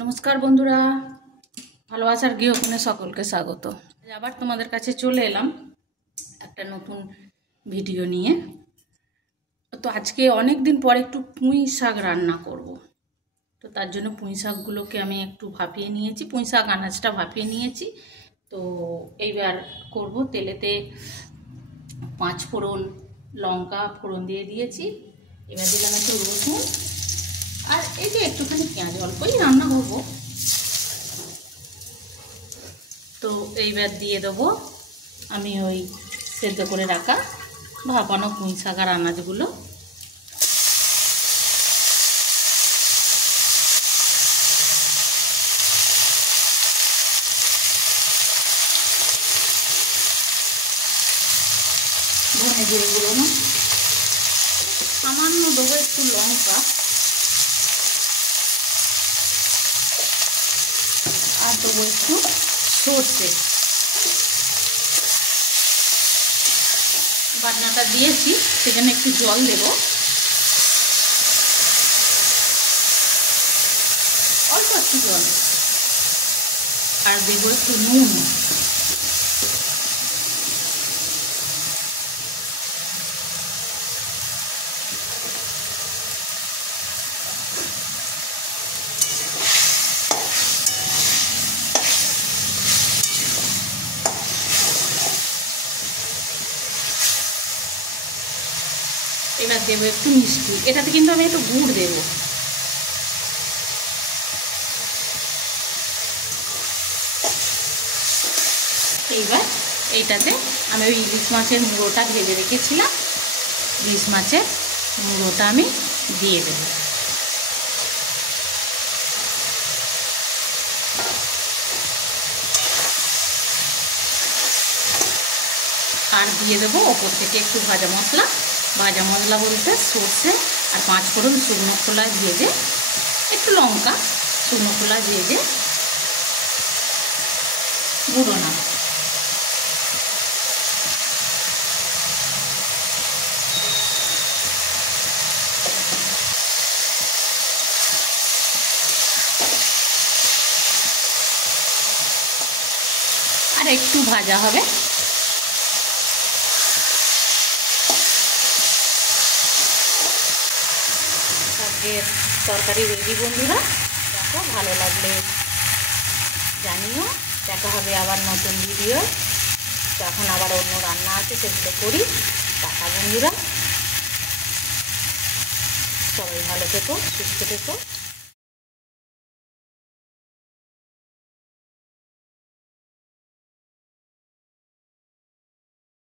নমস্কার বন্ধুরা, ভালোবাসার গৃহকোণে সকলকে স্বাগত। আবার তোমাদের কাছে চলে এলাম একটা নতুন ভিডিও নিয়ে। তো আজকে অনেক দিন পর একটু পুঁই শাক রান্না করব। তো তার জন্য পুঁই শাকগুলোকে আমি একটু ভাপিয়ে নিয়েছি, পুঁই শাক আনাজটা ভাপিয়ে নিয়েছি। তো এইবার করব, তেলেতে 5 ফোড়ন লঙ্কা ফোড়ন দিয়ে দিয়েছি। এবার দিলাম একটু রসুন আর এই যে একটুখানি পেঁয়াজ, অল্পই রান্না করব। তো এইবার দিয়ে দেবো আমি ওই সেদ্ধ করে রাখা ভাপানো পুঁই শাক আর আনাজগুলো। ধনে জিরে গুঁড়ো না, সামান্য দেবো একটু লঙ্কা আর দেবো একটু সর্ষে বাটনাটা দিয়েছি, সেখানে একটু জল দেব, অল্প একটু জল, আর দেবো একটু নুন। এবার দেবো একটু মিষ্টি, এটাতে কিন্তু আমি একটু গুড় দেব। এইবার এইটাতে আমি ওই ইলিশ মাছের মুড়োটা ভেজে রেখেছিলাম, ইলিশ মাছের মুড়োটা আমি দিয়ে দেব। আর দিয়ে দেবো ওপর থেকে একটু ভাজা মশলা, ভাজা মশলা বলতে সর্ষে আর 5 ফোড়ন শুকনো খোলা ভেজে, একটু লঙ্কা শুকনো খোলা ভেজে, গুঁড়ো না। আর একটু ভাজা হবে। তরকারি রেডি বন্ধুরা, দেখো, ভালো লাগলে জানিও। দেখা হবে আবার নতুন ভিডিও। তো এখন আবার অন্য রান্না আছে, সেগুলো করি। টাটা বন্ধুরা, সবাই ভালো থেকো, সুস্থ থেকো।